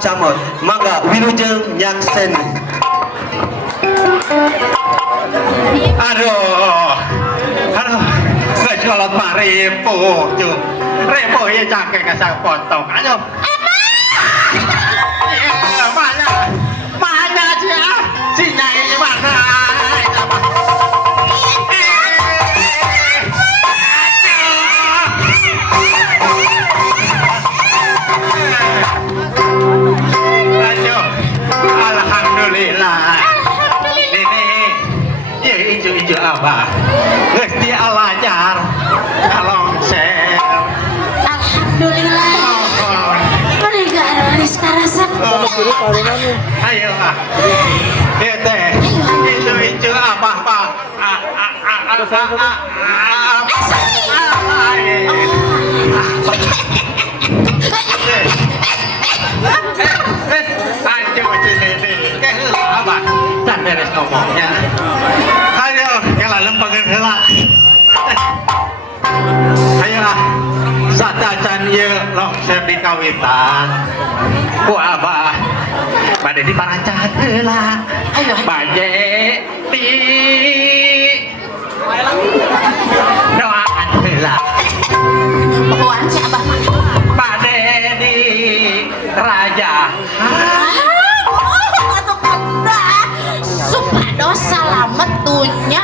Camot, mangga wilujeng nyaksen. Aduh, ngecolot mah repo, cuy. Repo ya cangkeng ngasang potong. Aduh. Ya, mana sih ah? Si Nyai mana? Alhamdulillah. Ini hijau-hijau apa? Gusti alajar, alongser. Alhamdulillah. Mereka ada sekarang. Ayo lah. Teh. Hijau-hijau apa? Dan beres ngomongnya. Ayo, yang lalu pengen hela. Ayolah, sadacan ye longser di kawitan. Ku abah, bade di parancat hela. Ayo, bade di doaan hela. Pokoknya si abah mah. Bade di raja. Supado salamet tunya.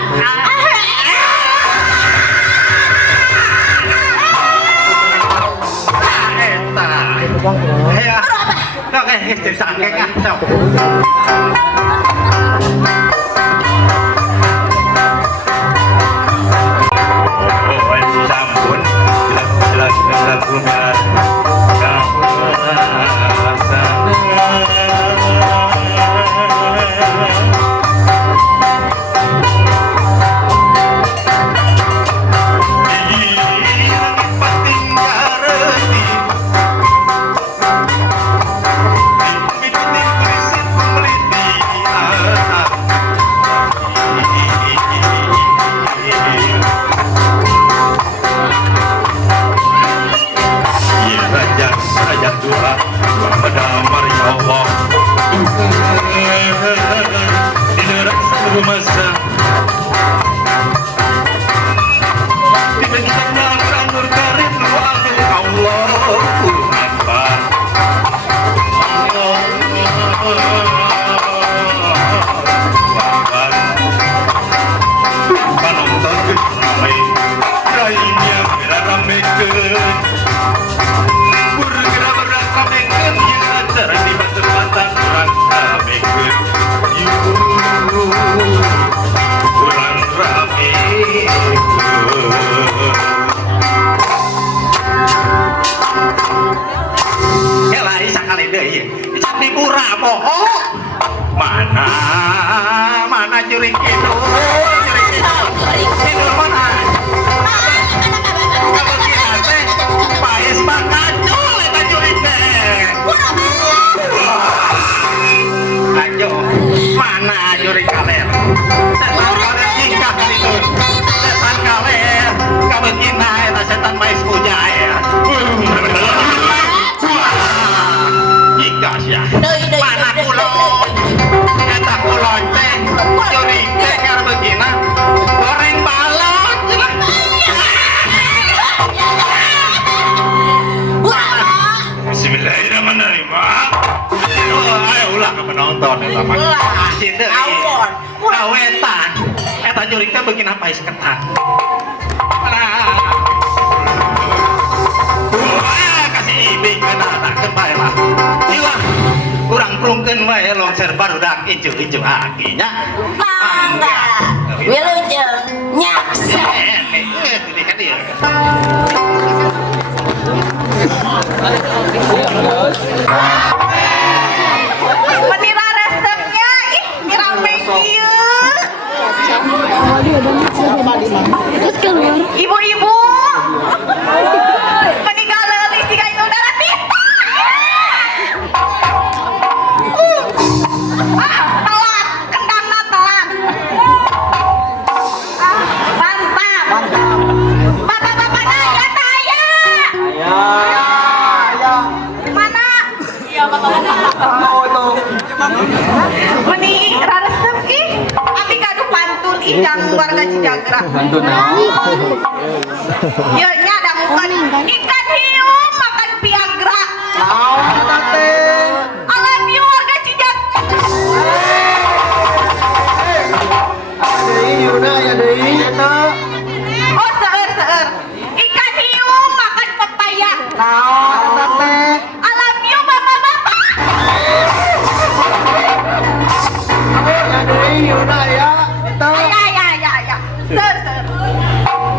Ya, oke, itu saking ah. Sampun, jelas mana curi kidul mana kalau kira teh paes bakacul eta curi teh ayo nonton eta mah. Cinta Awon. kawetan. Eta jurig teh bikin apa seketan. Kasih ibing kana tak bae lah. Ilah kurang prungkeun wae longser barudak ijo-ijo akinya. Mangga. Wilujeng nyaksen. Ini kan dia. Menira resepnya, ih, rame kieu. Ibu-ibu, meninggal leulis di kain udara pista. Telat, kendangna telat. Mantap. Bapak-bapaknya ya saya. Mana? Iya, Meni raresep ih, abi gaduh pantun ijang warga Cijagra. Bantu naon? Ya nya ada bukan ikan hiu makan Viagra. I love you warga Cijagra. Oh seueur. Ikan hiu makan pepaya. I love you bapak-bapak. Ya. Seueur.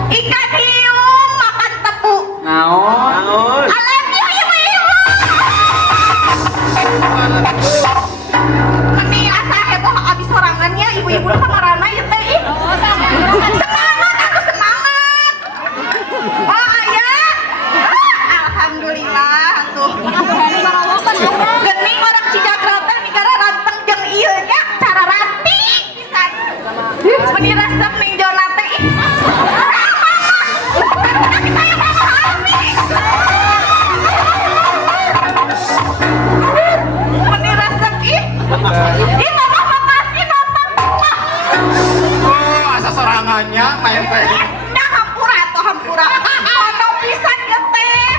Ikan hiu makan tepung. Naon? I love you ibu-ibu. Meni asa heboh abis sorangannya ibu-ibu kamarana ya teh. Semangat aku semangat. Oh ayah. Alhamdulillah tuh. Geuning orang Cijagra teh nigara ranteng jeung ieu nya cara rapi pisan. Meni resep ning jona teh. Meni resep ih. Ih mama makasih mama. Oh, asa sorangannya main teh. Nah hampura tuh hampura. Ono pisan ya teh.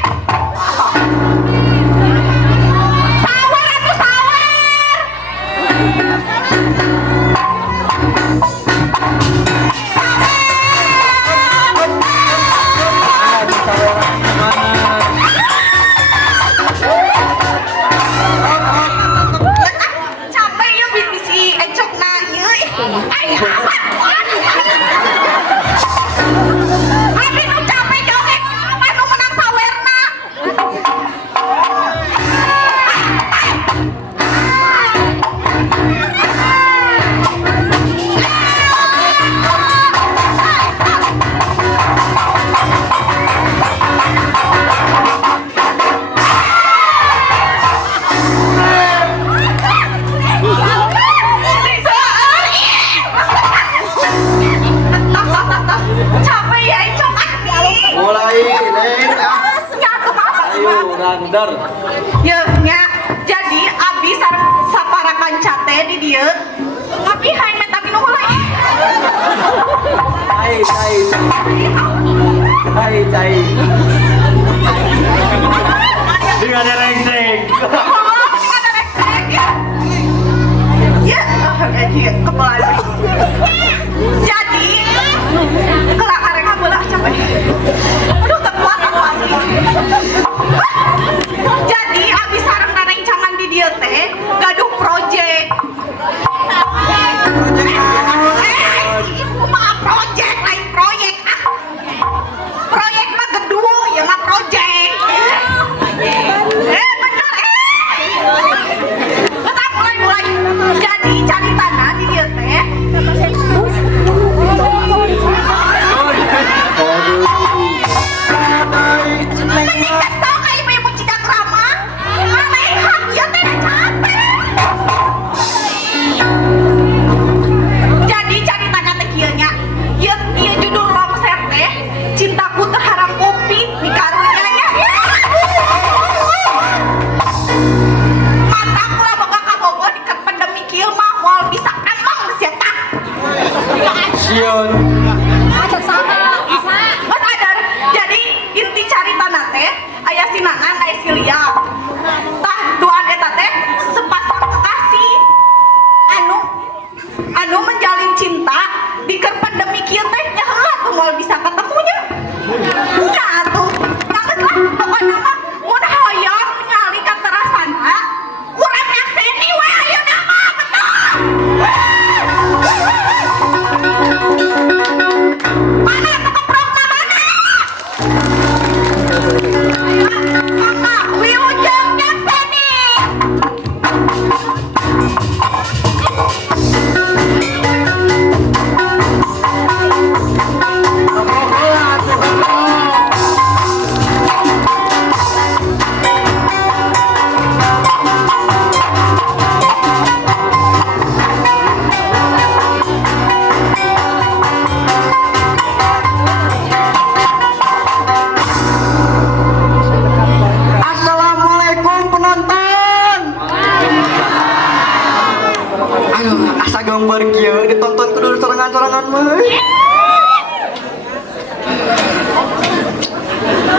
Sawer atuh sawer. Capek ya bisi encokna ieu. Aya. Abi nu capek joget, anu menang sawerna. Capek ya encok ani. Nyatu Randar. Ya, nya. Jadi abi sareng saparakan cate di dieu. Ngapi hain meta minum heula ih. Cai. Dengan reng-reng. Ya, kepala. Jadi, kelak arek belah capek. Aduh, terkuat aku asli. Jadi, abis sareng nanencangan di dieu teh, gaduh project. Ibu mah project lain proyek. Proyek mah gedung, ya mah project. Bener Betul, mulai. Jadi cari tanah di dieu teh. Mending kesel ka ibu-ibu Cijagra mah. Malehan ieu teh capek. Jadi cari tanah teh kieu nya. Ieu judul romset teh cintaku terharam kopi di karunyanya. Mata pula boga kabogo di pandemi kieu mah moal bisa emang sia tah. Sion. Mas adar, jadi inti cari tanah teh aya sinangan aya si Lia. Tah duaan eta teh sepasang kekasih. gambar kieu ditonton kudu sorangan-sorangan mah.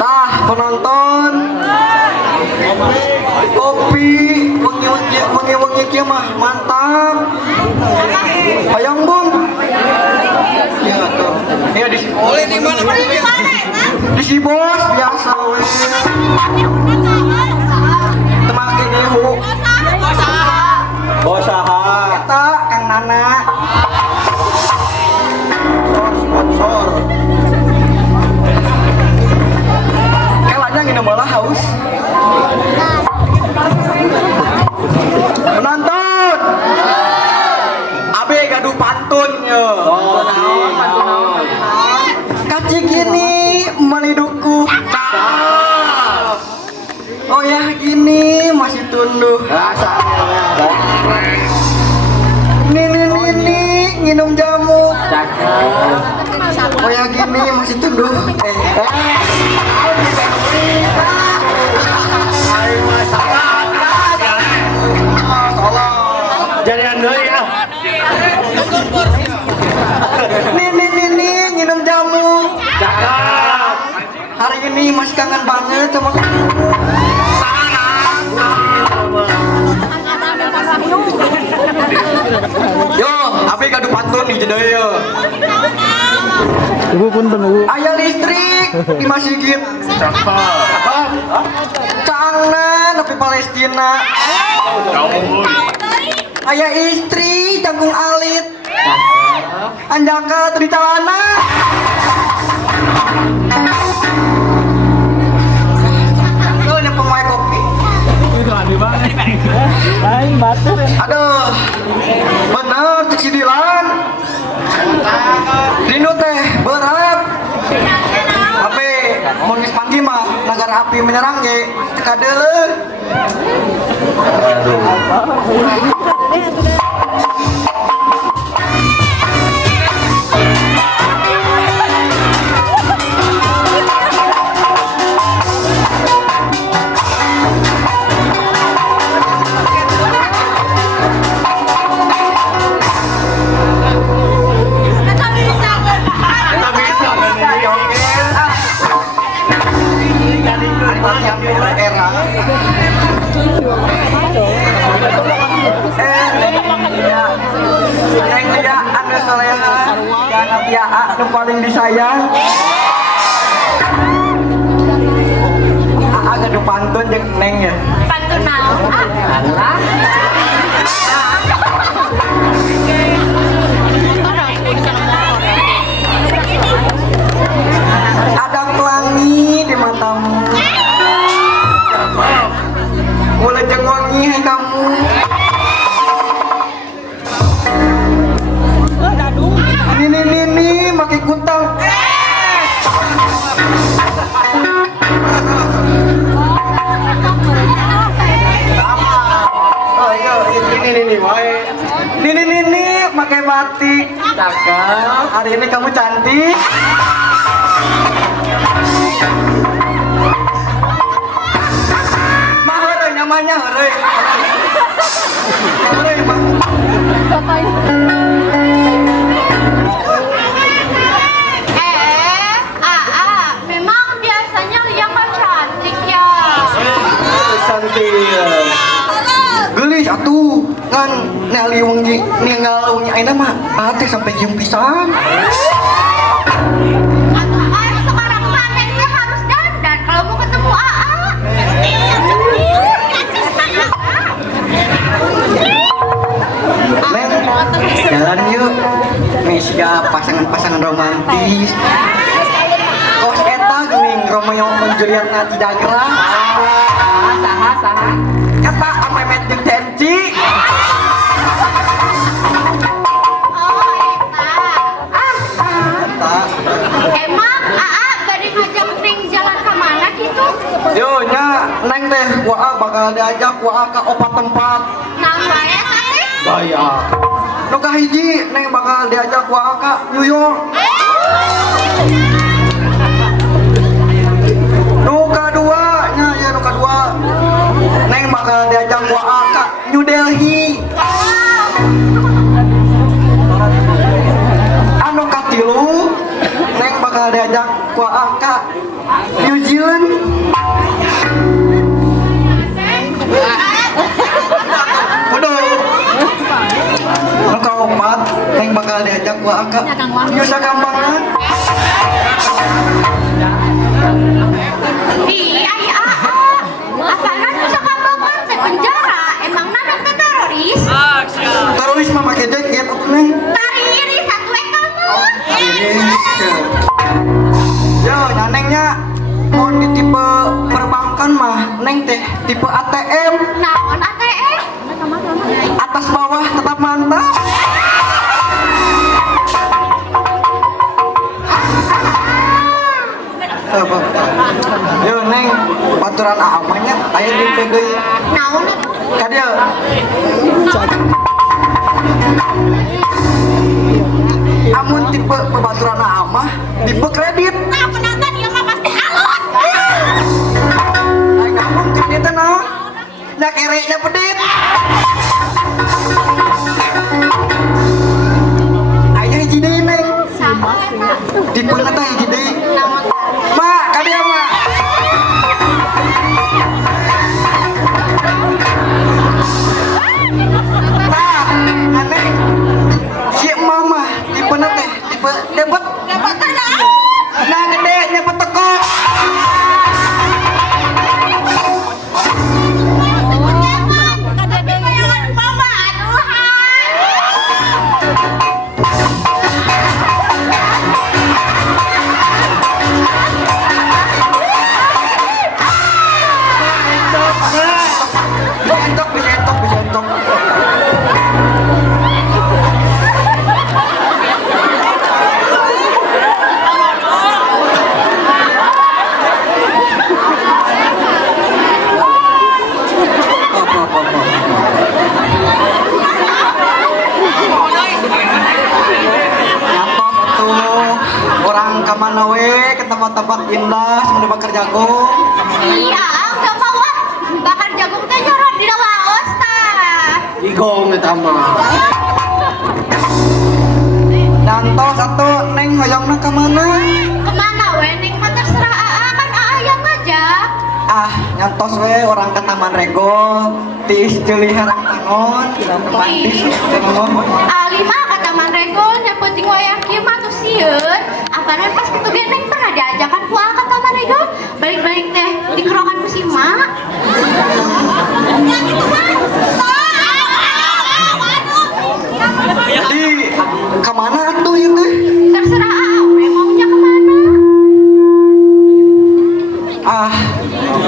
Tah penonton. Kopi wangi-wangi kieu mah mantap. Hayang Bung. Ya tuh. Ya di boleh di mana? Di si bos biasa we. Temake dehu. Bos saha? Eta Kang Nana. Sponsor. Kelanya nginum malah haus. Penonton. Abe gaduh pantun ya. Oh, naon pantun naon? Kacik ini meliduku. Oh ya gini masih tunduh. Ini nginum jamu. Oh ya gini masih tunduh. Jadi andoi ah. Ini nginum jamu. Cakep. Hari ini masih kangen banget sama kamu. Yo, abe gaduh pantun nih jadi yo. Ibu pun penunggu. Ayah listrik di masjid. Cangna tapi Palestina. Ayah istri jangkung alit. Anjaka tuh di celana. Lo ada pemain kopi. Itu aneh banget. Lain batur ya. Aduh, bener cek si Dilan. Dino teh berat. Tapi mau dipanggil mah negara api menyerang ge teka deuleu. Yang paling disayang agak ada pantun jeung Neng ya. Pantun naon? Ada pelangi di matamu. Mulai jeung wangi hai kamu. Ini makai kutang. Oh iya, ini wae. Ini pakai batik. Cakep. Hari ini kamu cantik. Mah heureui nyamannya heureui. Heureui mah. Memang biasanya Lia mah cantik ya. Cantik. Gelis atuh kan Nelly wengi ninggal wengi ayeuna mah teh sampai nyium pisan. Sekarang manehnya harus dandan kalau mau ketemu AA. Neng, jalan yuk. Misga pasangan-pasangan romantis. Kos eta geuning Romeo jeung Julietna tidak gerah. Saha. Eta Amemet jeung Cenci. Emang AA gak ngajak Neng jalan kemana gitu? Yo nya Neng teh gua bakal diajak gua ke opat tempat. Namanya tadi? Bayar. Nu kahiji Neng bakal diajak gua ke New York. Nu kadua nya ya nu kadua Neng bakal diajak gua ke New Delhi. sakambangan. Iya, iya, apaan bisa kambangan saya penjara? Emang nanang teh teroris? Teroris mah pakai jaket atuh Neng. Tari iri satu kamu. Yo, nyanengnya mau di tipe perbankan mah Neng teh tipe ATM Naon ATM? atas bawah tetap mantap. Yo Neng, baturan amanya aya di PGI. Naon itu? Kadia. Amun tipe pebaturan amah, tipe kredit. Nah, penonton dia mah pasti halus. Ay ngamun kreditna naon? Nya kereknya pedit. Aya hiji deui Neng. Sama eta. Tipe teh hiji deui. Naon? Mak, kadia mak. Nah, aneh. Si mama tipe teh tipe debet. Dapat naon? Nah gede nyebet teko. Bisa entok. Nyatok tuh orang kamana we ke tempat-tempat indah sebelum bakar jagung. Iya, enggak mau ah. Bakar jagung teh nyorot di laos tah. Igong eta mah. Nyantos atuh Neng hoyongna ka mana? Kemana we ning mah terserah aa kan aa yang ngajak. Ah, nyantos we orang ke Taman Rego, tiis ceuli harang tangon, mantis tangon. Ali mah ka Taman Regol nya penting wayang kieu mah tuh sieun. Apana pas kitu ge neng pernah diajakan ku ka Taman Regol, balik-balik teh dikerokan ku si mak. Ya gitu mah. Di kemana atuh ieu teh? Terserah aa we maunya kemana. Ah,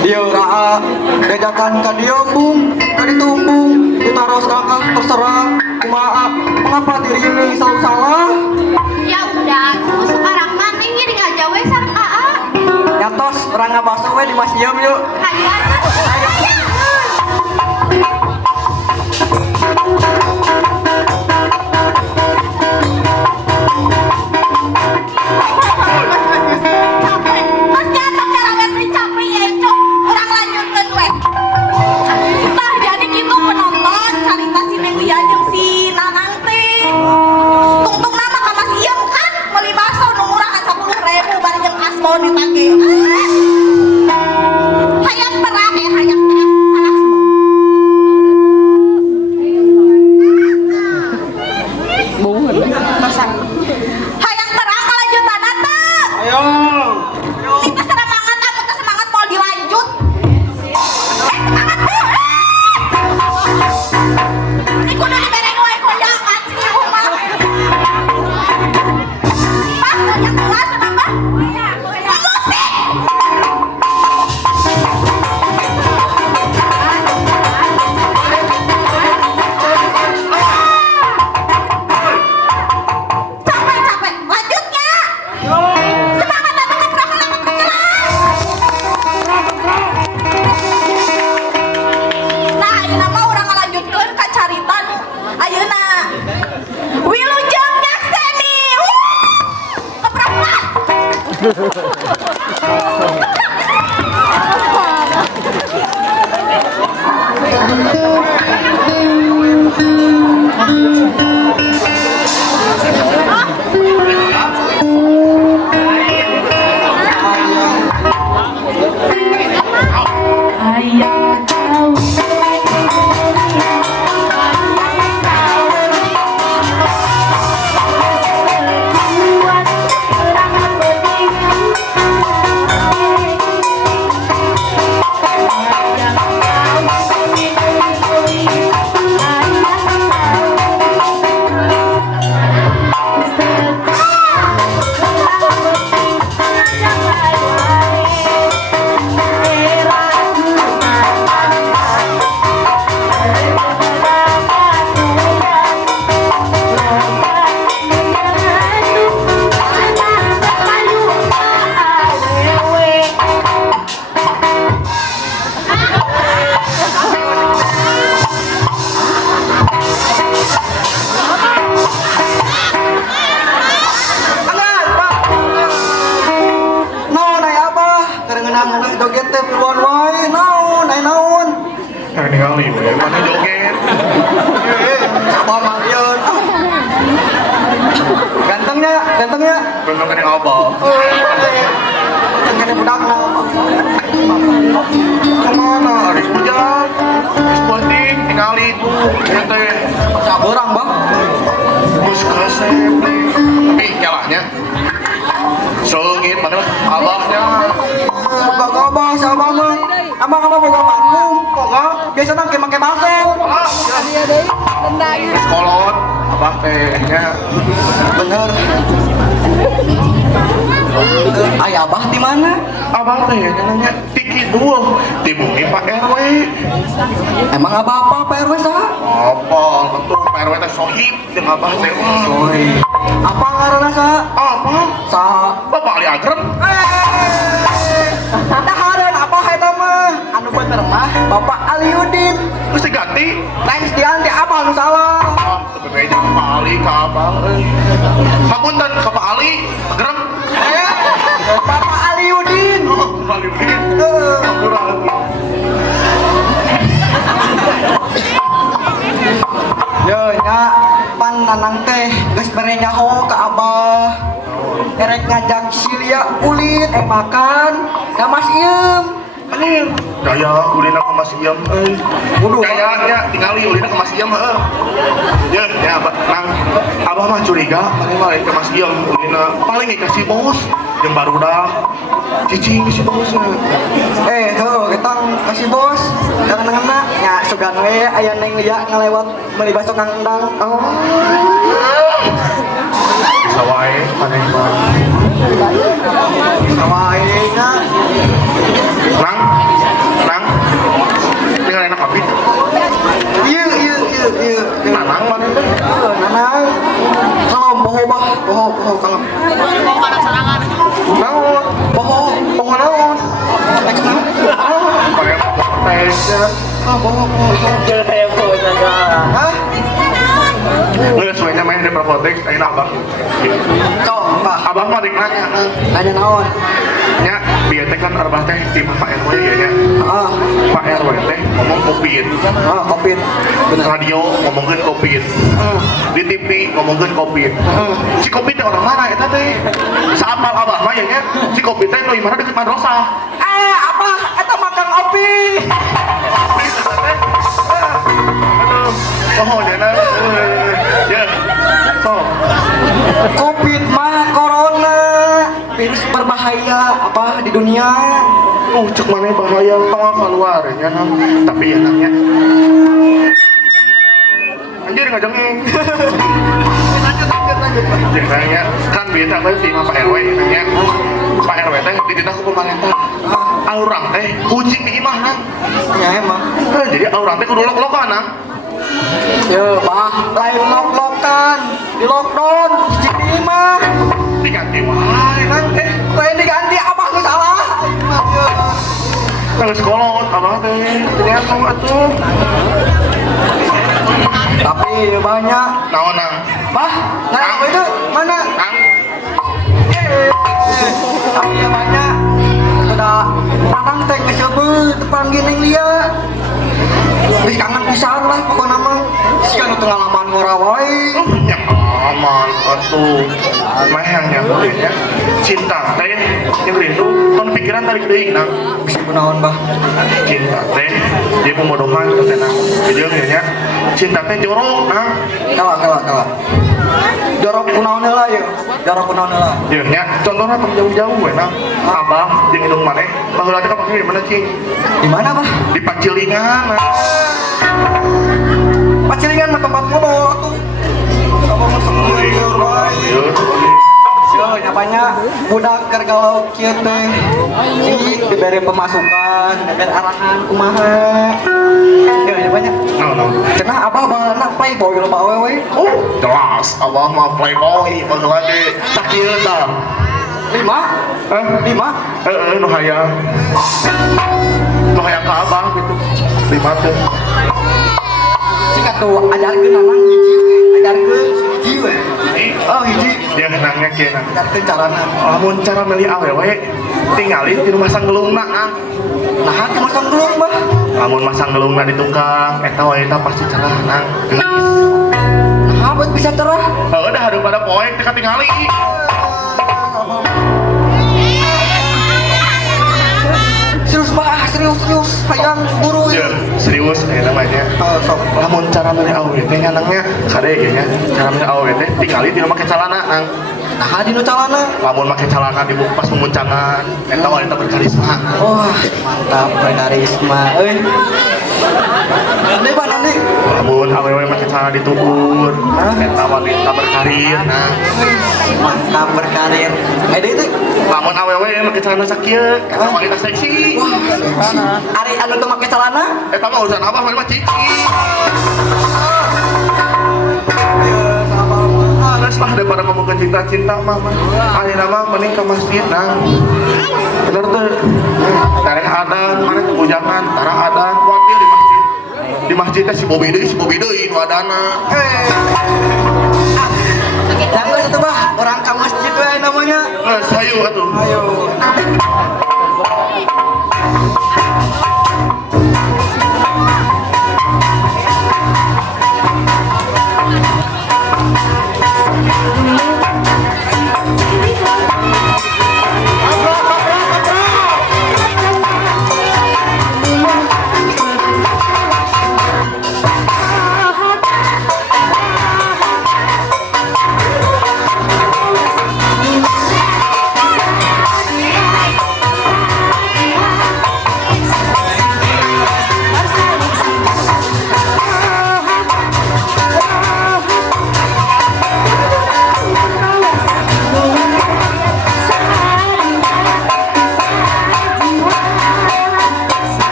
dia raa bedakan ka dia bung, ka ditu bung, ditaros kakak terserah. Kumaha mengapa diri ini selalu salah? Ya udah, terus sekarang mah neng ngiring aja we sareng aa. Nyatos orang ngabaso we di Masiem yuk. Hayu atuh. Mas nyatok carawet teh capek ya, Cok. Urang lanjutkeun we. Tah jadi kitu penonton carita si Neng Lia jeung si Nanang teh. Tungtung nama ka Mas Iem kan meuli baso nu murah kan 10.000 bari jeung asbon eta ge. Hayang perah hayang teras salah. ieu teh piluan wae naon ai naon. Ini kali we mana joget. Abah mah ieu. Gantengnya, gantengnya. Bener kan abah. Gantengnya budakna. Kemana? Hari hujan. Penting tinggal itu. Ya teh. Sabeurang, Bang. Mus kasep nih. Tapi nyalahnya. Seungit mana abahnya. Gak abah, si abah mah. Abang boga parfum, boga. Biasana make baso. Sekolot. Abah tehnya. Bener. Ayah abah di mana? Abah teh nanya tiki dua di bumi Pak RW. Emang abah apa Pak RW sah? Apa? Betul Pak RW teh sohib jeung abah teh. Sorry. Apa ngaranna sah? Apa? Sah. Bapak Ali Agrem. Dahareun abah eta mah. Anu bener mah Bapak Aliudin. Terus diganti. Lain diganti abah nu salah. Ah, berbeda Pak Ali ke abah. Hapunten ke Pak Ali Agrem. Bapak Aliudin. Pak Ali Agrem. Yo nya pan nanang teh geus mere nyaho ka abah. Erek ngajak Silia ulit makan ka Mas Iem. Anjing. Daya ulina ke Mas Iem euy. Waduh. Daya nya tingali ulina ke Mas Iem heuh. Ya abah nang abah mah curiga mana mah ke Mas Iem ulina paling dikasih bos jeung barudak cicing si bosnya. Tuh kita kasih bos. Kadang-kadang nya sugan we aya neng Lia ngalewat meuli baso Kang Endang. Bisa wae mana mah. Bisa wae nya. Nang tinggal enak kopi. Ieu. Nanang mana teh? Nanang. Kalem boho bah, boho kalem. Naon? Poho naon? Teksna. Pakai tesnya. Boho. Hah? Nggak sesuainya main di Propotex, ayo abah. Cok, Pak. Abah mah dik nanya, Tanya naon? nya dia teh kan arbah teh di Pak RW ya nya. Ah, Pak RW teh ngomong covid, Covid. Bener. radio ngomongin covid, di TV ngomongin covid. Si covid teh orang mana eta teh? Saapal abah mah ya nya, si covid teh nu imana deket madrasah. Apa? Eta makan kopi. Aduh, oh dia ya, so. Covid mah corona. Virus berbahaya apa di dunia. Cek mana bahaya tengah keluar ya nam. Tapi ya namanya anjir nggak jengeng. Lanjut. Nanya kan biasa kan si Pak RW nanya Pak RW teh dititah ke pemerintah. Aurang teh kucing di imah nang. Ya emang. Jadi aurang teh kudu lok-lokan nang. Yo, Pak, lain lok-lokan, di lockdown, di mah. Diganti wae nang Lain diganti apa lu salah? Nang sekolah abah teh ternyata atuh. Tapi banyak. Naon nang? Pak, apa itu? Mana? Nang Tapi banyak. Udah nanang teh kesebut panggil neng Lia. Wis kangen pisan lah pokoknya mah. Sian itu ngalaman ngorawai. yang aman atuh mahang yang ya cinta teh yang rindu kan pikiran tarik deui nang Bisa kunaon bah? cinta teh dia pemodohan teh nang jeung nya cinta teh jorok nang Kalah. Jorok kunaon heula yeuh. Jorok kunaon heula. jeung nya contohna tong jauh-jauh we nang abah jeung indung maneh baheula teh kapake di mana cing Di mana bah? di Pacilingan nang Pacilingan mah tempat ngobrol tuh. Apa masuk Yo, nyapanya budak keur galau kieu teh. Diberi pemasukan, diberi arahan kumaha. Yo, nyapanya. no Cenah abah balana playboy loba awewe. jelas abah mah playboy baheula ge tak kieu tah 5? 5? nu hayang ka abah gitu 5 teh Sika tuh ajarkeun nanang hiji we, ajarkeun hiji we. Oh, hiji. dia nangnya kieu nang Ajarkeun carana. lamun cara milih awewe tinggalin di rumah sanggelungna ah. Nah, hati masang gelung bah. Lamun masang gelungna di tukang, eta wae eta pasti cerah nang. Geus. Nah, buat bisa cerah. Heuh dah daripada poek teh katingali. Serius bah, serius. Hayang buru. Ya, serius eta namanya. Sok. Lamun cara mere awewe teh nganangnya kade ge nya. Cara mere awewe teh tinggali di make calana nang. Nah, di nu calana. Lamun make calana di pas memuncangan, eta wanita berkarisma. Wah, mantap berkarisma. Euy. Nanti Pak, nanti. Lamun awewe make calana ditubur, eta wanita berkarir. Nah, Mantap berkarir. Itu. lamun awewe make calana sakieu, eta wanita seksi. Ari anu teu make celana? Eta mah urusan abah mah cici. Alas lah daripada ngomong ke cinta-cinta mah. Ayeuna mah mending ke masjid nang. Bener tuh. Tareh adan, mana kebujangan, tara adan, kuatir di masjid. Di masjid teh si Bobi deui nu adana. Jangan satu bah, orang ke masjid we namanya. Sayu atuh. Ayo.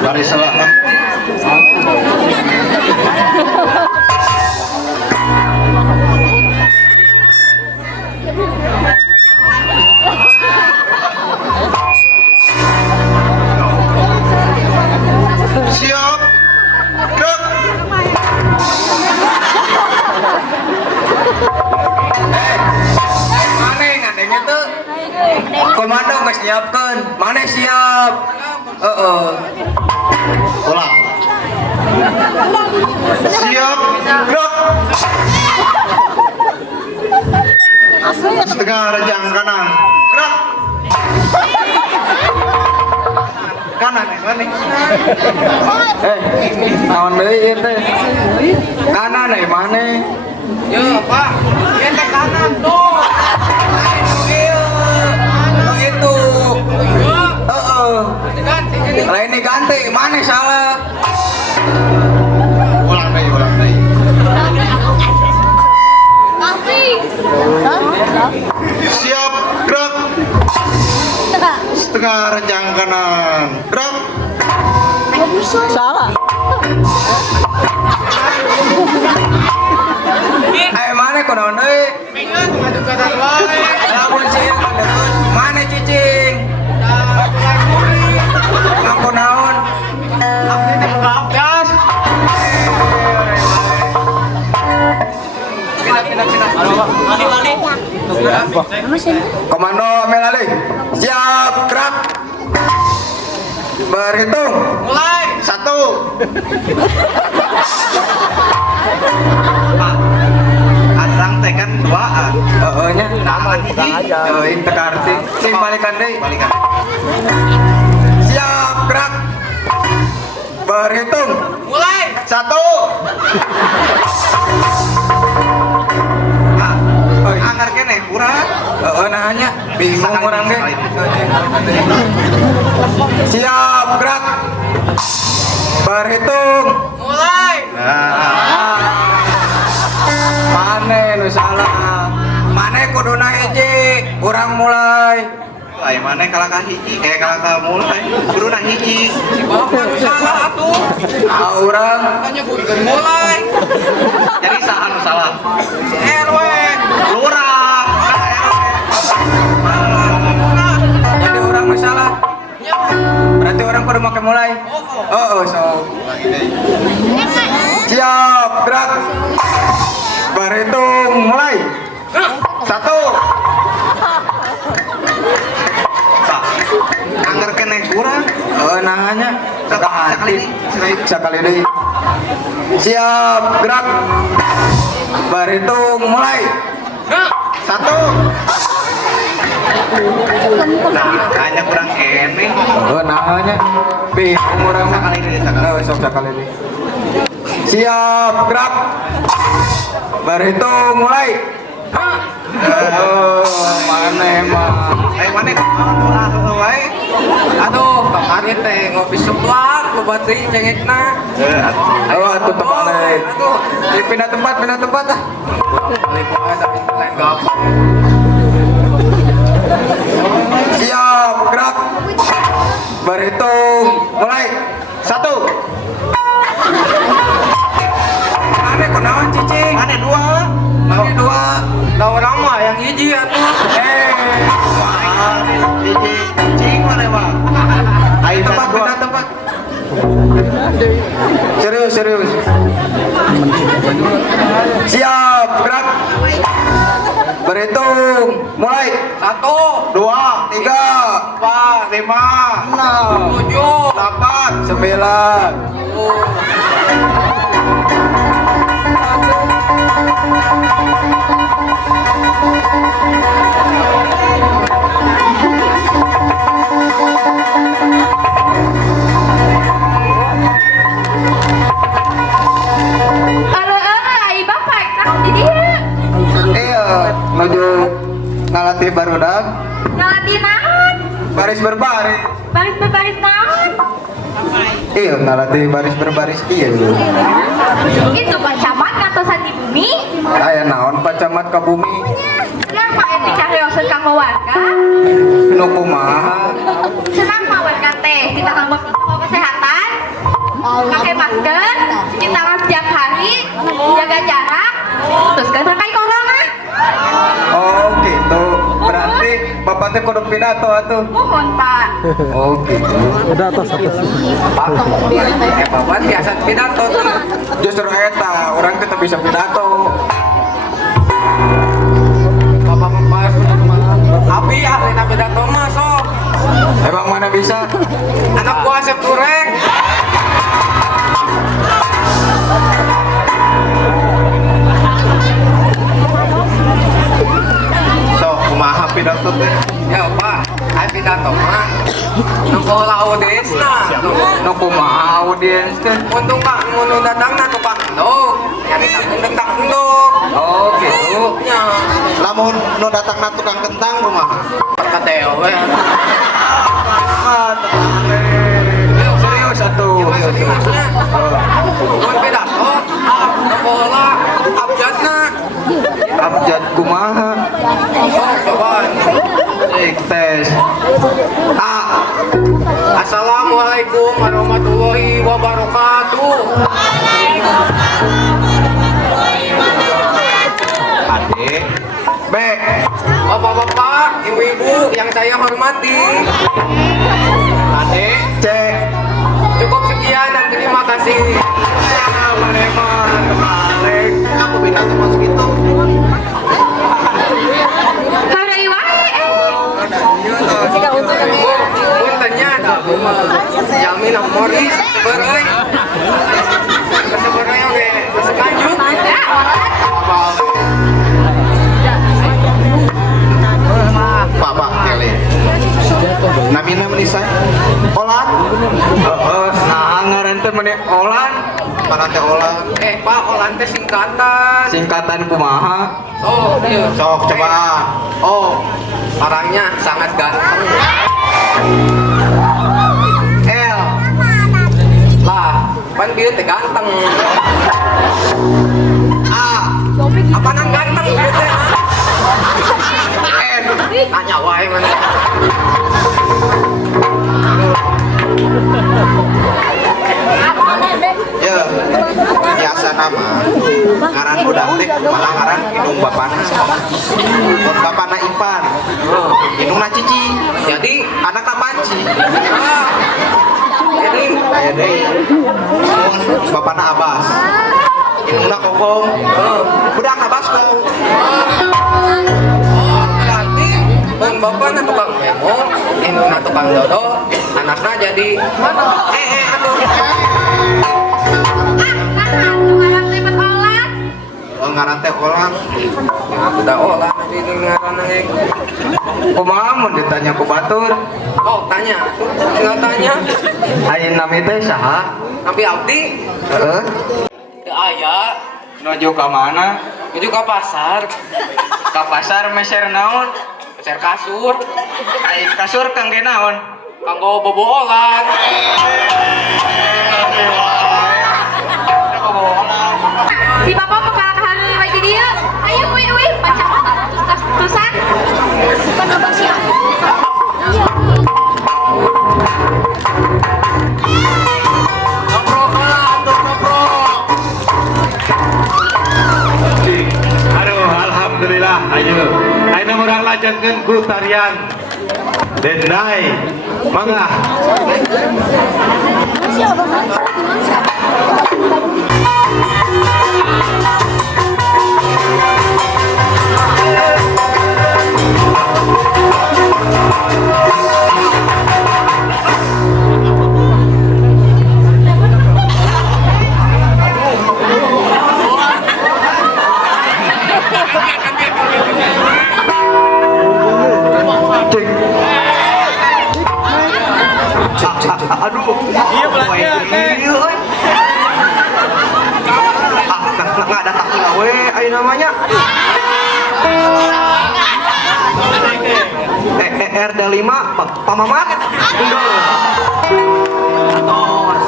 Dari salah. Siap. Gerak. Mana ngadengnya tuh? Komando geus nyiapkeun. Mana siap? Ulang. Siap. Gerak. Setengah rejang kanan. Gerak. Kanan mana? Naon deui ieu teh? Kanan mana? Yo, Pak. Ente kanan tuh. Itu. Lain diganti, mana salah? Ulang deh. Siap, gerak. Setengah rejang kanan. Gerak. Salah. Ayo mana kunaon deui? Lamun sieun mana cicing? Ngaku naon? Gas. Komando Melali, siap gerak. Berhitung. Mulai. 1. Adang teh kan 2an. Nya nama aja. Euy teu karti. Sing balikan deui. Balikan. Siap gerak. Berhitung. Mulai. 1. Anggar kene kurang. Nanya bingung orang deh. Siap gerak. Berhitung. Mulai. Mane nu salah. Mane kuduna hiji, urang mulai. Ay mana kalaka hiji, kalaka mulai. Kudu na hiji. Si bapak nu salah atuh. Orang Tanya bukan mulai. Jadi saha nu salah? Si RW. Lurah. jadi orang masalah. Ya. Berarti orang pada makan mulai. Oh, so. Siap, gerak. Berhitung mulai. 1. Pak. Angger kene kurang. Nahanya Sekali ini. sekali deui. Siap, gerak. Berhitung mulai. 1. Nah, hanya kurang kene. Nahanya bingung orang mah. Sekali ini, sekali. Sok sekali deui. Siap, gerak. Berhitung mulai. Mana emang? Mana ulah wae. Aduh, kemarin teh ngopi seblak, lu bateri cengekna. Atuh terbalik. Aduh, Pindah tempat ah. balik bae tapi lain gampang. Siap, gerak. Berhitung mulai. 1. Mana kunaon cicing? Mana 2? Mana 2? Da orang mah yang hiji atuh. Hiji cing mana Bang? Ayo Tempat, pindah tempat. Serius. Siap, gerak. Berhitung mulai. 1, 2, 3, 4, 5, 6, 7, 8. 9. Ai bapak naon di dieu? Iya, menuju ngalatih barudak. Ngalati naon? Baris berbaris. Baris berbaris naon? Iya, ngalatih baris berbaris. Iya. Itu Pak Camat ngatosan di bumi. Aya naon Pak Camat ka bumi? Kenapa etik karyoseun kanggo warga? Nu kumaha? Senang mah warga teh kita kanggo protokol kesehatan. Pakai masker, cuci tangan setiap hari, jaga jarak, terus kan pakai corona. Oh, gitu. Berarti Bapak teh kudu pidato atuh. Mohon Pak. Oh, gitu. Udah atas. bapak biasa pidato tuh. Justru eta, orang kita bisa pidato. Bapak membahas Abi ahli na pidato mah sok. Emang mana bisa? Anak buah Asep Turek. So, kumaha pidato teh? Ya Pak, ayo pidato mah. Nunggu audiensna. Nu kumaha audiens teh? Untuk kak ngono datangna tukang endog. Nyari tentang endog. Oh, gitu. Ya, Lamun nu datangna tukang kentang kumaha? perkateo we. Serius atuh. Seriusnya. Bukan pidato. Nunggu abjadna. Abjad kumaha? Oh, coba. Cek tes. Assalamualaikum warahmatullahi wabarakatuh. Adik. B. Bapak-bapak, ibu-ibu yang saya hormati. Adik. C. Cukup sekian dan terima kasih. Aku pidato masuk itu. Hari wae Puntennya ada Yamin Moris sebagai sebagai oke sekanjuk. Pak Kelly. Namina menisai. Olan. Nah, ngaran teh meni Olan. Mana teh olan? Pak, Olan teh singkatan. Singkatan kumaha? Oh, iya. Sok coba. Oh, Orangnya sangat ganteng. L. Lah, pan dia teh ganteng. A. Apa nang ganteng dia teh? N. Tanya wae mana. Bapakna Ipan. Indungna Cici. Jadi Anakna Panci. jadi Aya deui. Bapakna Abbas. Indungna Kokong. Budakna Baskong. berarti mun bapakna tukang memo, indungna tukang dodol, anakna jadi atuh. Ngaran teh kolam. Udah olah nanti ngaran nang Kumaha mun ditanya ku batur? oh tanya tinggal tanya Ayeuna nami teh saha? tapi abdi Heeh. teu aya Nuju ka mana? menuju ka pasar Ka pasar meser naon? meser kasur Ai kasur kangge naon? kanggo bobolan Si bapak pekalahan lagi dia. Ayo wi baca tulisan. Bukan abang siapa. ngobrol lah atuh ngobrol Aduh, alhamdulillah. Ayo, ayo urang lanjutkeun ku tarian Dendai. Mangga. Aduh. Iya belanja. Nggak ada takut we, ayo namanya. RD 5, Pak Mamat. Atos.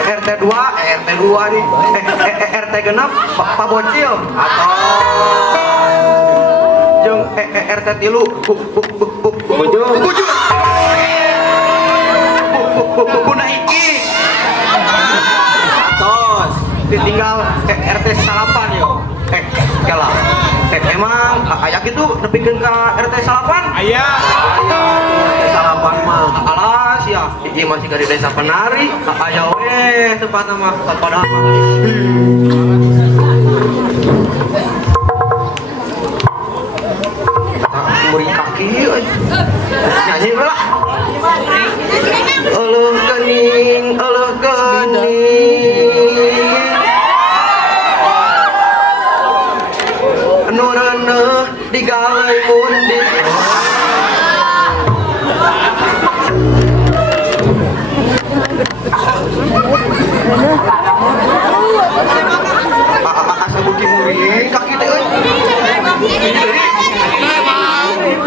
RT 2 nih. RT genap, Pak Bocil. Atos. Jeung RT 3, Bujung. Bunda Iki. Atos. Ditinggal RT 8 yo. Kela. Emang aya gitu nepikeun ka RT 8? Aya. RT 8 mah alas ya. Ieu masih ka di desa Penari. Aya we tempatna mah padahal mah. Muri kaki euy. Nyanyi heula. Eueuh geuning. Nureuneuh digalai mundi. Asa buki muring kaki teh euy.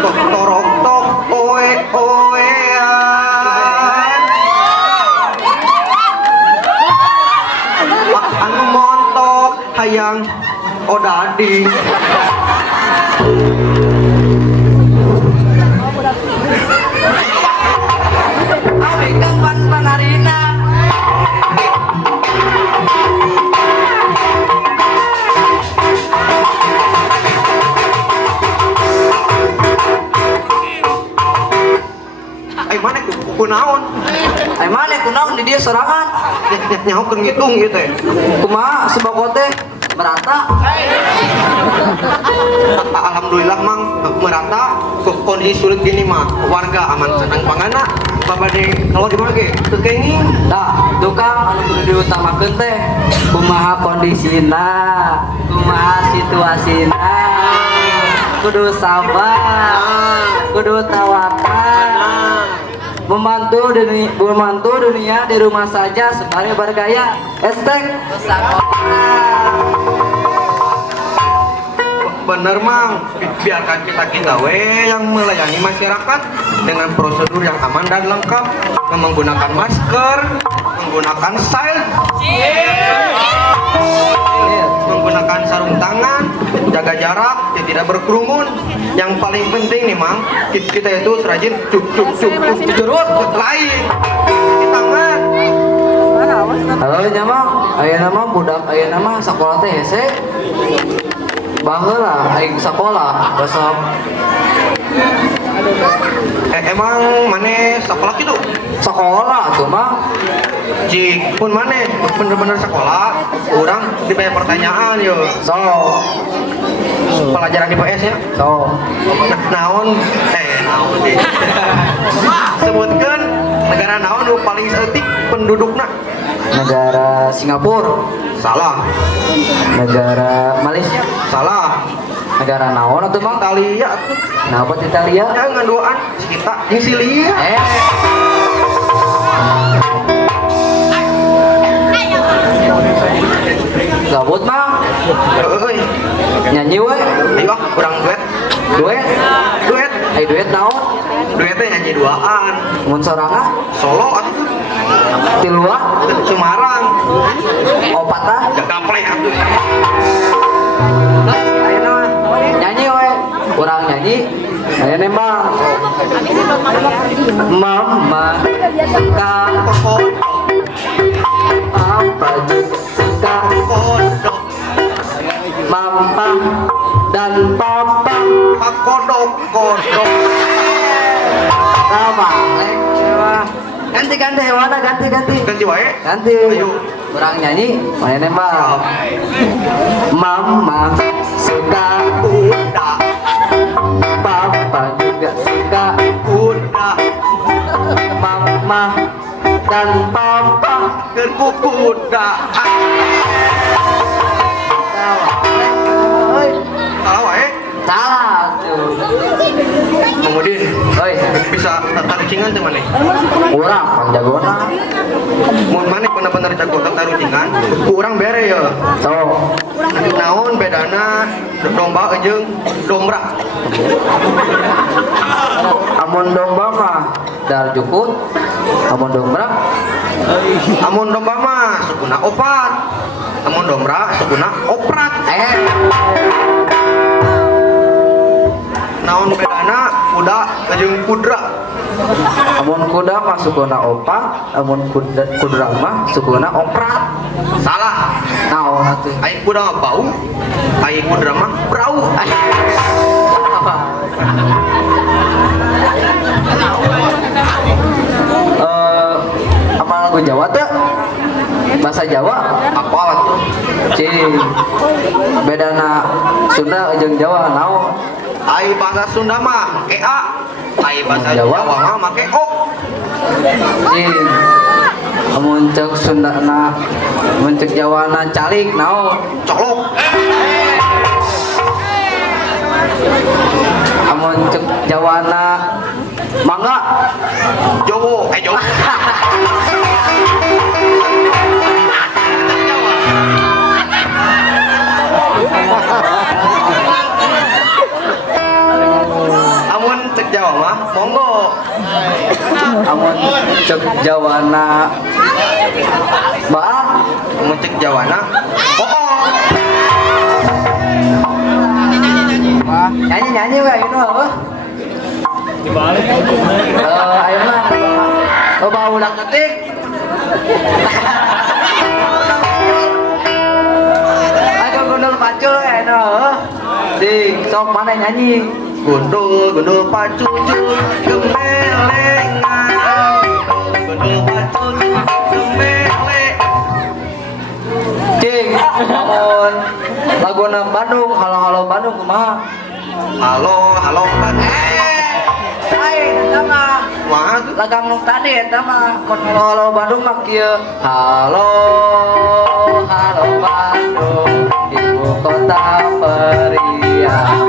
Tok torok tok oean. Anu montok hayang odadi. Abi kang panarina. Ai mana kunaon? Ai mana kunaon di dia sorangan? Nyahokeun ngitung ieu teh. Kumaha sembako teh merata? Alhamdulillah mang merata kondisi sulit gini mah warga aman senang pangana babade kalau di mana ge teu kenging Tah, tukang anu kudu diutamakeun teh kumaha kondisina, kumaha situasina. Kudu sabar, kudu tawakal. Membantu dunia di rumah saja sembari bergaya. Estek bener mang biarkan kita we yang melayani masyarakat dengan prosedur yang aman dan lengkap, menggunakan masker, menggunakan shield, menggunakan sarung tangan, jaga jarak, tidak berkerumun. Yang paling penting nih mang kita itu serajin cuk curut lain di tangan. halo nyamang, ayeuna mah budak ayeuna mah sakola teh hese. Baheula aing sakola resep. Emang mana sekolah gitu? Sekolah tuh mah. Jik pun mana bener-bener sekolah orang dibayar pertanyaan yo So, pelajaran di PS ya so. naon naon deh sebutkan negara naon nu paling seetik pendudukna. Negara Singapura, Salah. negara Malaysia, Salah. negara naon atuh mah? Italia tuh Kenapa Italia? jangan doaan kita di Silia. Gabut mah Euy, nyanyi we. ayo kurang duet. Duet, Duet. duet naon? Duetnya nyanyi duaan. Mun sorangan, Solo atuh tilua, Semarang. opatah. Ya gaplek atuh. Ayeuna nyanyi we. Urang nyanyi. Aya nembang. Mama suka apa suka Kodok, mama dan papa pak kodok, kodok. sama ganti ganti hewana ganti ganti Ganti wae. ganti Ayo. orang nyanyi main nembak mama suka Kuda, papa juga suka kuda, mama dan papa gerku kuda. Salah wae. salah tuh Mangudin, oi bisa tarucingan teh maneh. kurang panjagona Mun maneh bener-bener jago tarucingan, ku urang bere ya. so Naon bedana domba jeung dombra? amun domba mah dar jukut amun domba Amun domba mah sukuna opat. Amun dombra sukuna oprat. Naon bedana kuda jeung kudra? amun kuda mah sukuna opat amun kudra mah sukuna oprat Salah. naon atuh Ai kuda mah bau, ai kudra mah brau. Apa lagu Jawa tuh bahasa Jawa Apa tuh? cing bedana Sunda jeung Jawa naon Ai bahasa Sunda mah make a, ai bahasa Jawa? Jawa mah make o. cing amun ceuk Sundana amun ceuk Jawana calik naon Colok. amun ceuk Jawana mangga Jowo, Jowo. Amun cek Jawa mah monggo. amun ceuk Jawana baal Amun cek Jawana oh. nyanyi nyanyi we ayeuna heuh Dibalik. ayeuna coba ulang ketik ayo gundul pacul ayeuna heuh ding sok mana nyanyi Gundul, gundul pacucul, gemelengan. Gundul pacucul, gemeleng. cing amun laguna Bandung halo halo Bandung kumaha Halo, halo Pak. lain eta mah Kumaha tuh? lagang nu tadi eta mah mun halo halo Bandung mah kieu halo halo Bandung ibu kota periangan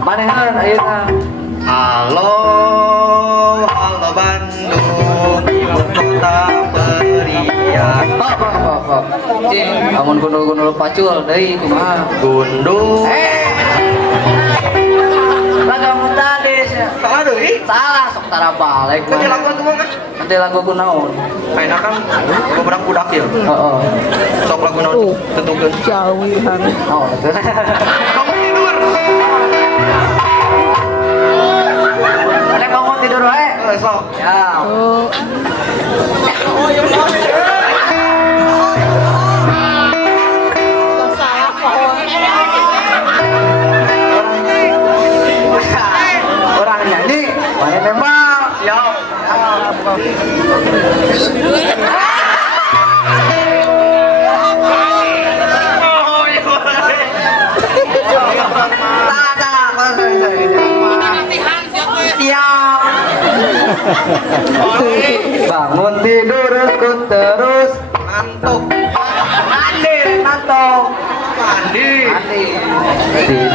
manehan ayeuna Halo, halo Bandung, ibu kota periak. cing amun gundul-gundul pacul deui kumaha Gundul. lagang nu tadi sia. Salah deui. salah sok tara balik Kan lagu tuh mah kan. nanti lagu kunaon Kayaknya kan beberapa budak ya. heeh Sok lagu naon tentukeun. oh Kamu tidur. ada bangun tidur wae Sok. ya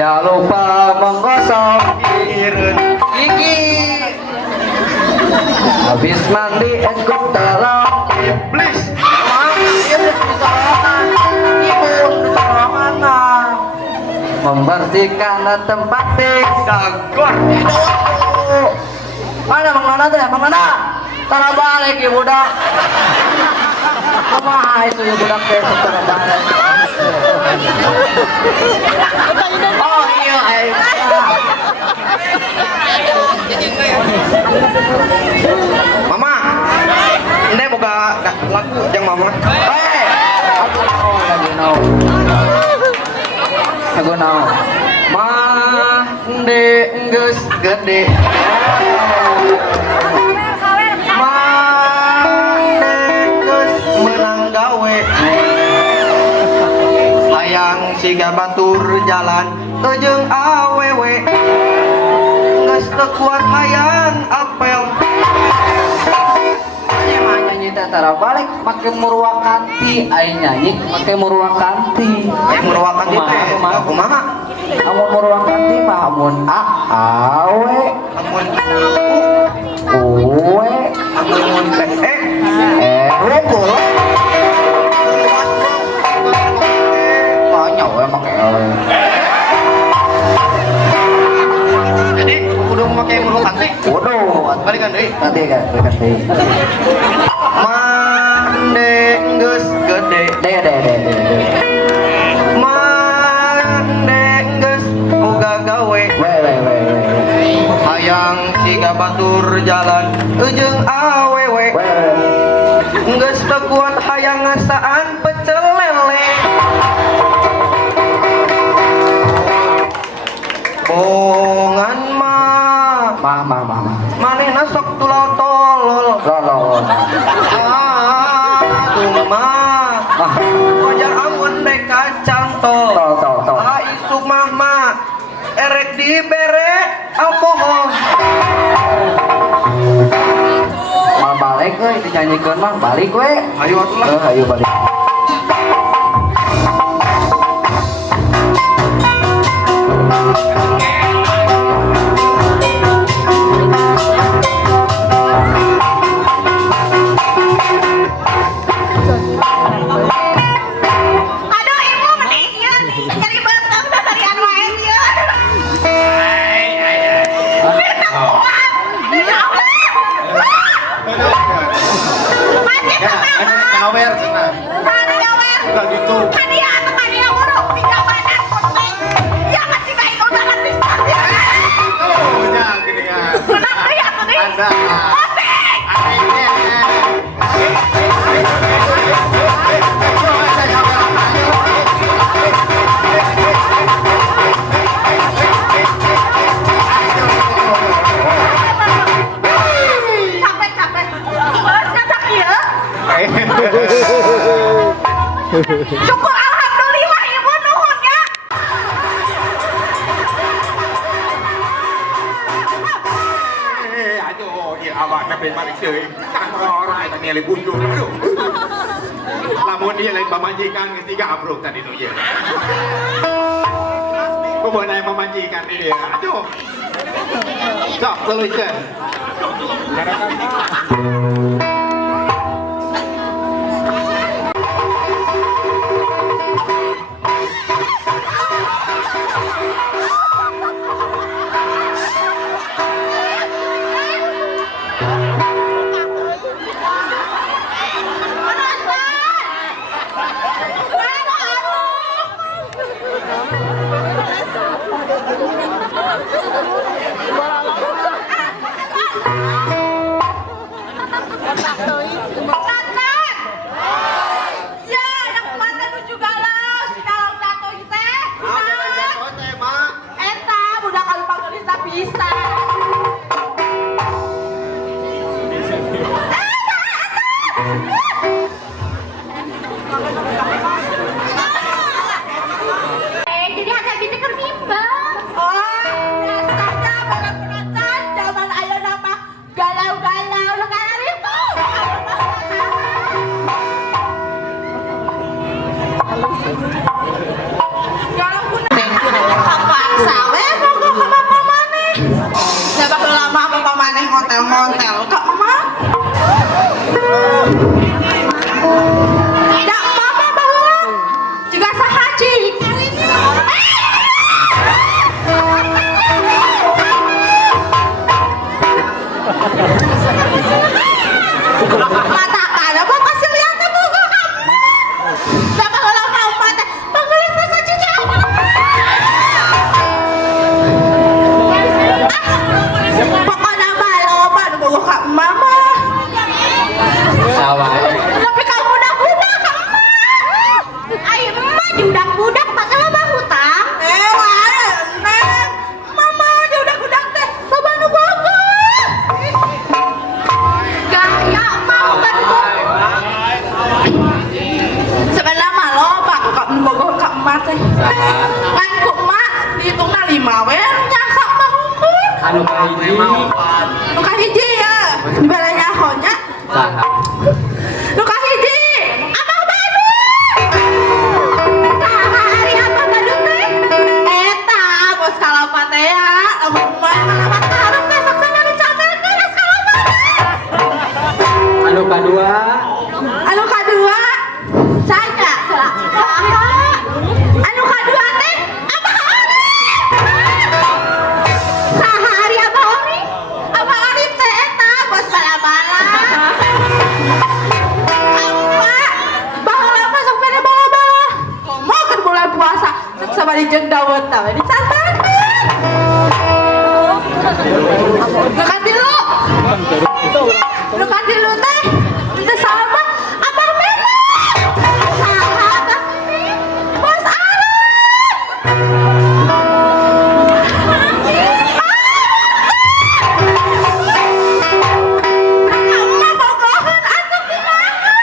tidak lupa menggosok gigi. Habis mandi ikut dalam iblis. Membersihkan tempat dagon. Mana Mang teh? Mang Nana? Tara balik ieu budak. Kumaha itu budak teh tara balik. Oh iya Mama, ini boga lagu yang mama. Lagu naon? Mande geus gede. Mande geus menang gawe. Hayang siga batur jalan teu jeung awewe. Geus teu kuat hayang apel. Nyanyi teh tara balik make murwa kanti, aing nyanyi make murwa kanti. Aya merwakan di teh, kumaha? Amun murwa kanti mah amun awe, Amun uwe, amun teh rukul. Banyak we make ewe. jadi kudu make merwakan teh. Waduh, Balikan deui. nanti kan, deui. Mande geus gede. De. Mande geus boga gawe. We. Hayang siga batur jalan teu jeung awewe. Geus teu kuat hayang ngasaan pecel lele. Bongan mah Mah. manehna sok tolol. Lolo. Aduh mah wajar amun dek kacang tol. Tol. Isuk mah erek dibere alkohol. Mal balik we dinyanyikan mah balik we. Ayo atuh lah. Ayo balik. Aduh ibu mending ieu cari beteng sasarian wae ieu. Beteng uang. Ya Allah. Masih sama. Kawer cenah. Sana nyawer. Enggak gitu. Kadia atuh kadia buruk di kawanan kotek. Ya masih kayak undangan pisang ya. Oh, nya geuningan. Kenapa deui atuh deui? Ada. Kotek. Capek. Geus ngacak ieu. Syukur alhamdulillah ibu nuhun ya. Aduh, ieu awak kabeh balik deui. Kan ora eta nilai bunjul. Aduh. Lamun ieu lain pamajikan geus tiga abruk tadi nu ieu. Kumaha naik pamajikan ini dia. Aduh. Sok, solution. Ya, yang kemarin lu juga lah, si kalau jatuh teh. mawe nyasak mahukur. Anu kahiji. Nu kahiji ya, dibere nyahonya. Saha? Nu kahiji, Abah Badut. Saha hari Abah Badut teh? Eta bos kalapat teh ya, lamun mah kalapat harum teh sok sama dicampelkeun es kalapat. Anu kadua. Anu kadua, saya saha. Anu kadua teh Abah Ari. Saha hari Abah Ari? Abah Ari teh eta bos bala-bala. Baheula mah sok pede bala-bala. Komo keur bulan puasa, sok sabari jeung dawet tah dicantelkeun. Nu katilu teh teu sama Abah Memon. Saha Abah Memon? Bos Arab. Mah bogoheun atuh kumaha?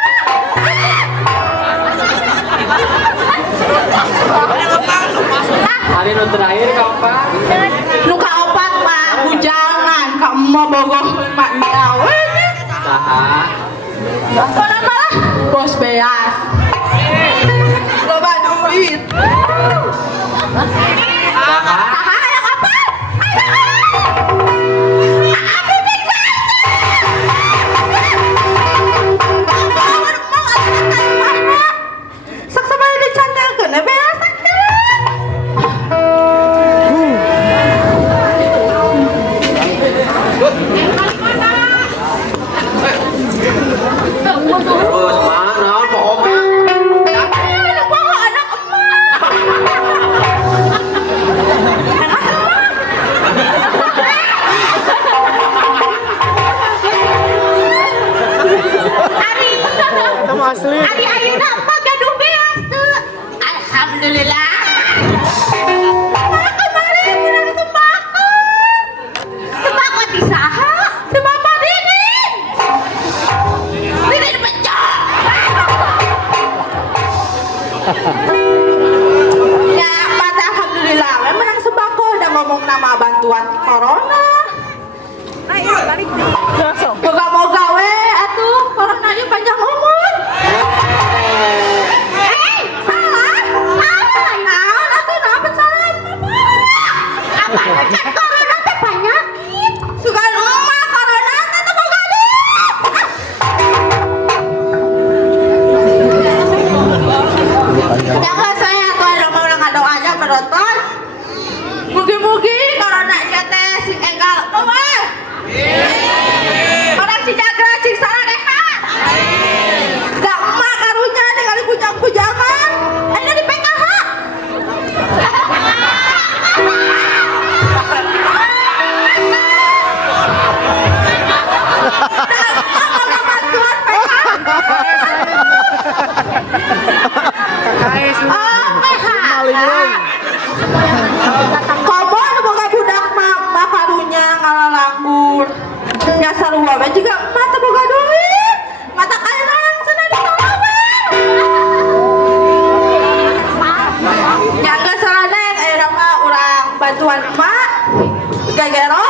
Hari nu terakhir kapan? Nu kaopat mah bujangan ka emak bogoheun mah nyawe. Saha? Mana malah bos beas. Loba duit. Saha? Saha yang apa? Aku pikir. Sok sabari dicantelkeun beas Bos mana pokoknya. anak bawa anak emak. Ari ayeuna emak gaduh beas teu. Alhamdulillah. Kemarin bener sembako. Sembako di saha? Di Bapak Didin. Didin pecah. Ya, pada alhamdulillah, we menang sembako udah ngomong nama bantuan corona. Moga-moga we atuh corona ieu panjang umur. Salah. Naon atuh naon salah? Apa cek corona teh penyakit. Sugan emak corona teh teu boga duit. Jangan saya tuh mau ngadoa aja menonton. Mugi-mugi corona ieu teh sing enggal eueuh. Orang Cijagra cing sararehat. Da emak karunya ningali bujang-bujangan. Ayeuna di PKH. Komo nu boga budak mah karunya ngalalanggur. Nya sarua we juga emak teu boga duit. Mata ayeuna langsung ditolongan. Nya geus saraneng ayeuna mah urang bantuan emak gegero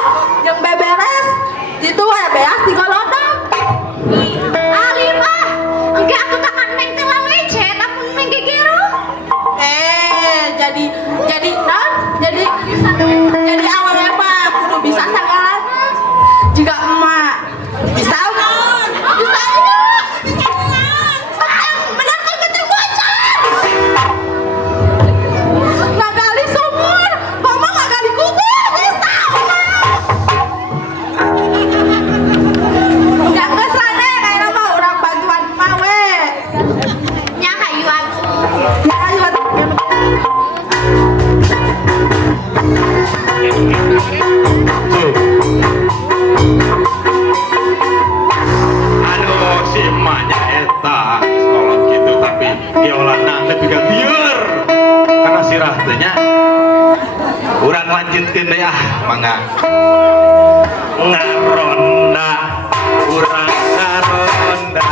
jeung beberes. Itu we beas digolodong. Alim ah, engke atuh takan meng teu lecet amun meng gegero. Jadi non, jadi awalnya mah kudu bisa sagalan. Juga emak bisa non, bisa bener kan ketemu bocor. Ngagali sumur, mama ngagali kubur bisa. Yang kesana kayak mah orang bantuan emak we. Nya hayuan. Nya hayuan. Aduh si emaknya eta sekolah gitu tapi diolahna lebih ke bieur karena sirah teh nya urang lanjutkeun deui mangga ngaronda urang ngaronda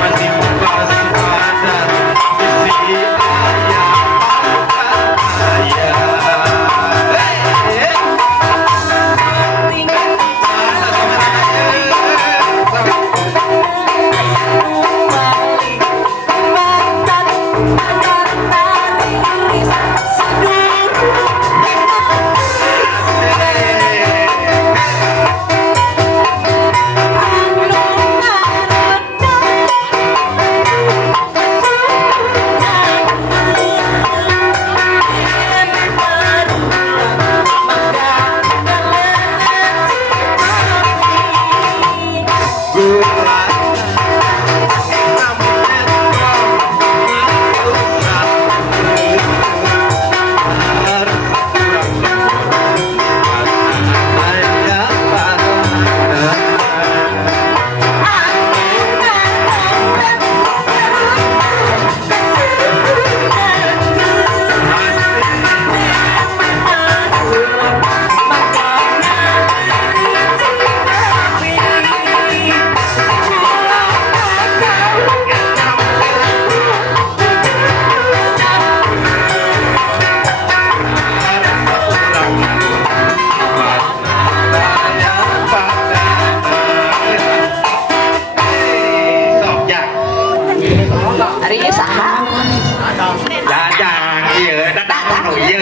masih buka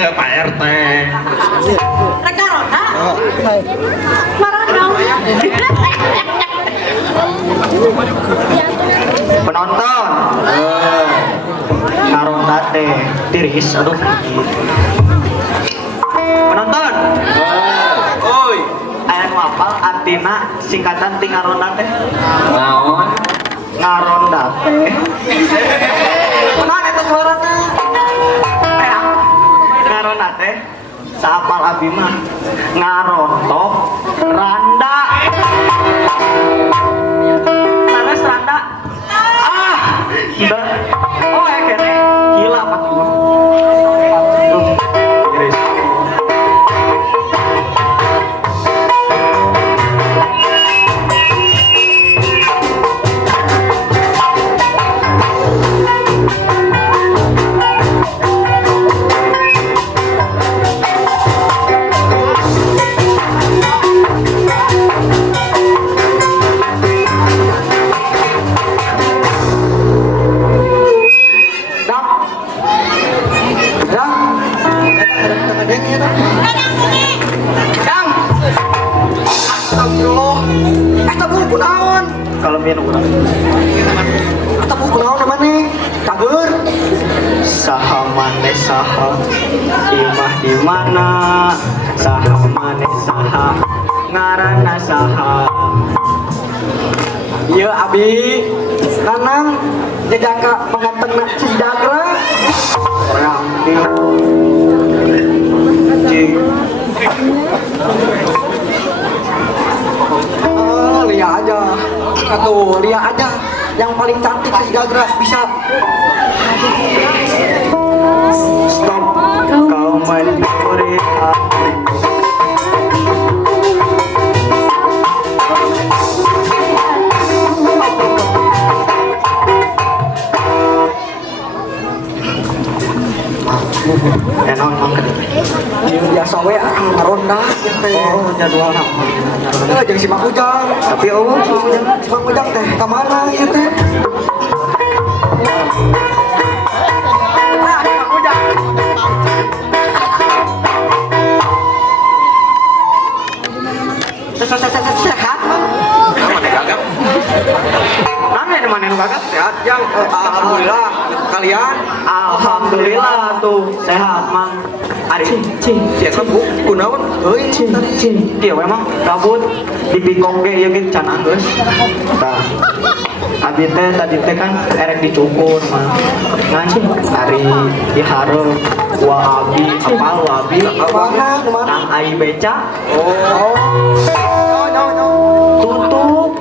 ke Pak RT. Reka Ronda. Marondo. Penonton. Ngaronda teh tiris, aduh. Penonton. Oi, aya nu hafal artina singkatan ti ngaronda teh? Naon? Ngaronda teh. Kunaon eta suarana? Ngaronda teh saapal abi mah ngarontok randa. Sanes randa. Udah. Oh, kene gila Pak Gun. Kalau minum kurang atau buku naon namanya cager saha maneh saha imah di mana saha maneh saha ngaranna saha ieu abi nanang jejaka pengantengna Cidagra orang cing lihat aja atau lihat aja yang paling cantik si Gagra bisa stop kau mencuri hati enak banget biasa we ngaronda teh oh jadwal jeung si Mang Ujang tapi si Mang Ujang teh ka mana ieu teh Mang Ujang sehat mana di mana gagap sehat yang alhamdulillah kalian alhamdulillah tuh sehat mang ari siapa bu kunaon euy kieu emang kabut dipikok ge ieu ge can anggeus tah abi teh tadi teh kan erek dicukur mah ngan ari dihareup wa abi apal wa abi nang ai beca tutup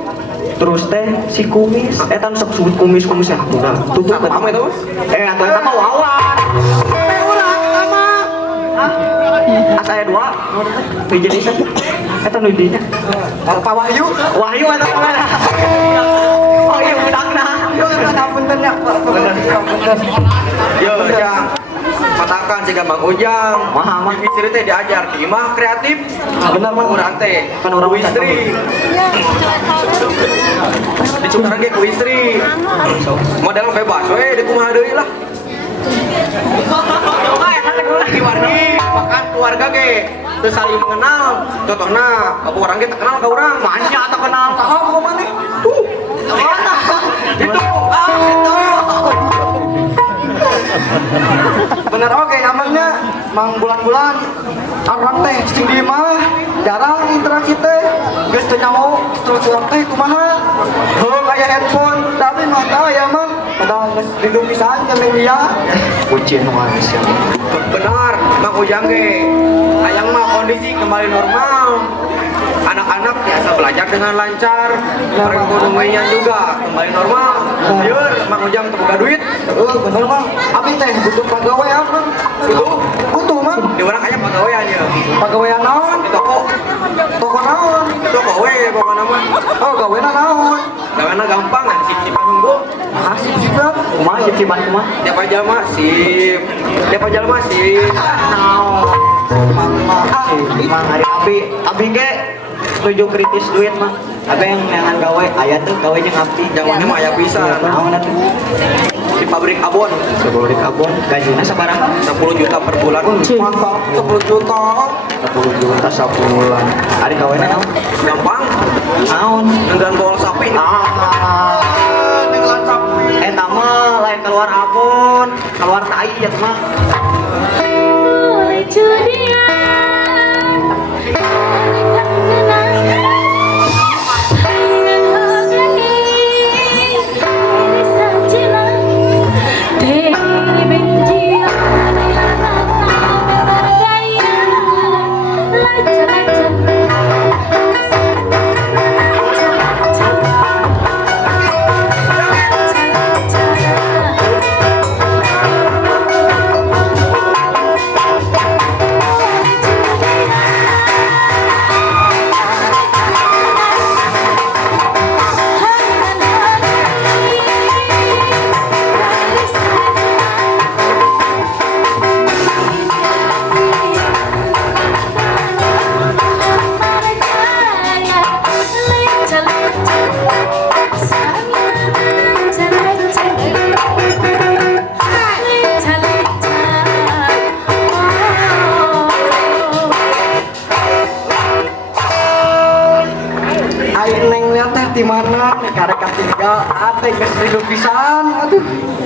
terus teh si kumis etan sok sebut kumis ya udah tutup apa itu atau eta mah wawan ulah sama asa aya dua hiji di sana eta nu dinya Pak Wahyu eta mah oh iya budakna yo punten ya yo Jang matakan jika Mang Ujang mah istri teh diajar di imah kreatif bener mah urang teh kan urang istri dicukaran ge ku istri model bebas we di kumaha deui lah di wargi makan keluarga ge teu saling mengenal contohna aku orang ge teu kenal ka urang manya teu kenal ka hom mana tuh mana itu itu bener oke namanya Mang bulan-bulan orang teh cing di mah jarang interaksi teh geus teu nyaho terus urang teh kumaha heuh aya handphone tapi mah tah ya mah padahal geus lindung pisan ka dia kucing manis benar Mang Ujang ge hayang mah kondisi kembali normal anak-anak biasa belajar dengan lancar perekonomian juga kembali normal biar Mang Ujang terbuka duit bener Mang abi teh butuh pegawai apa butuh Mang di mana kaya pegawaiannya pegawaian naon di toko naon di toko we pokoknya mah oh gawena naon gawena gampang kan sip-sipan nunggu sip-sipan kumaha sip-sipan kumaha tiap aja mah sip naon Mang hari abi ge setuju kritis duit mah ada yang neangan gawe aya tuh gawe jeung abdi jamannya mah aya pisan naon atuh di pabrik abon. Pabrik abon gajinya sekarang 10 juta per bulan. Mantap, 10 juta. 10 juta sebulan. Ari kawena naon? Gampang. Naon? Dengan bol sapi. Dengan sapi. Eta mah lain keluar abon, keluar tai ya mah. Di mana karek tinggal ate geus ridu pisan atuh.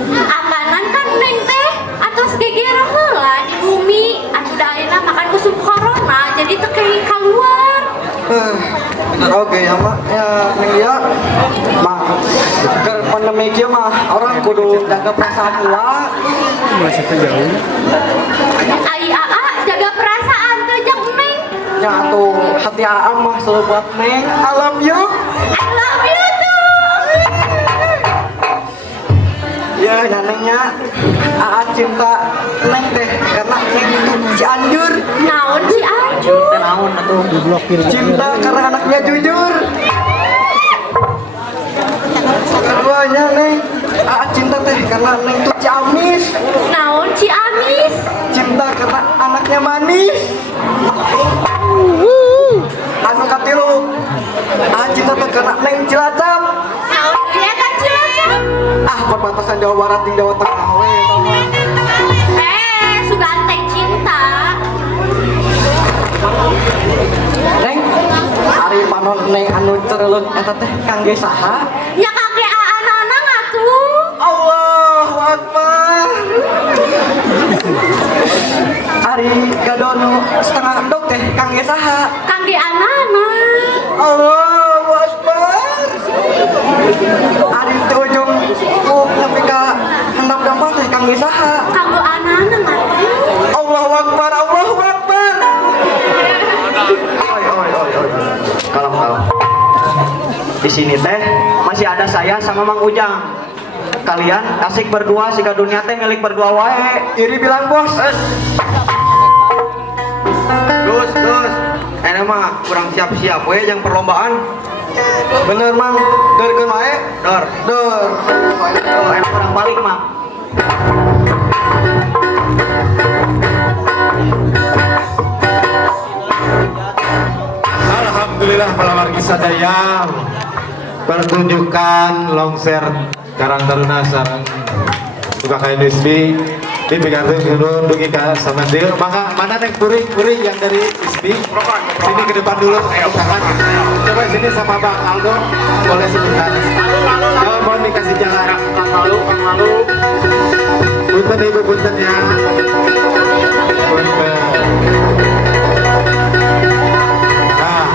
Amanan kan neng teh atos geger heula di bumi atuh da ayeuna makan musuh corona jadi teu keuing keluar. Oke ya mak ya neng ya mak ke pandemi kieu mah orang kudu jaga perasaan heula. Ai aa jaga perasaan teh jeung neng. Ya tuh hati Aam mah selalu buat neng. I love you. I love you too. Ya neneknya Aa cinta neng teh karena neng itu Cianjur. Naon Cianjur? Naon atuh diblokir. Cinta karena anaknya jujur. Keduanya neng Aa cinta teh karena neng itu Ciamis. Naon Ciamis? Cinta karena anaknya manis. Anu katilu Aa cinta teh karena neng Cilacap. Naon ieu eta Cilacap? Perbatasan Jawa Barat jeung Jawa Tengah we eta mah. Suganteng cinta. Neng, hari panon neng anu cereleuk eta teh kangge saha? Nya kangge aanana atuh. Allahu Akbar. Ari gadonu setengah endog teh kangge saha? Kangge anana. Allahu Akbar. Ari teu ujung nepi ka hendap dampal teh kangge saha? Kanggo anana atuh. Allahu Akbar, Allahu Akbar. Kalem. Di sini teh masih ada saya sama Mang Ujang. Kalian asik berdua, siga dunia teh milik berdua wae. Iri bilang bos. Terus. Enak mah kurang siap-siap we yang perlombaan. Bener mang, dorkeun wae. Dor. Oh, enak kurang balik mah. Alhamdulillah para wargi sadaya pertunjukan longser Karang Taruna sareng Suka Industri di pikantuk gunung dugi ka Samandil. Maka mana neng puring yang dari ISBI sini ke depan dulu tangan. Coba sini sama Bang Aldo boleh sebentar. Mohon dikasih jalan. Kang Malu. Punten ibu punten ya. Punten. Nah,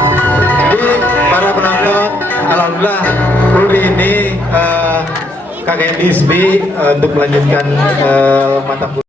jadi para penonton, alhamdulillah hari ini KKN ISBI untuk melanjutkan mata kuliah.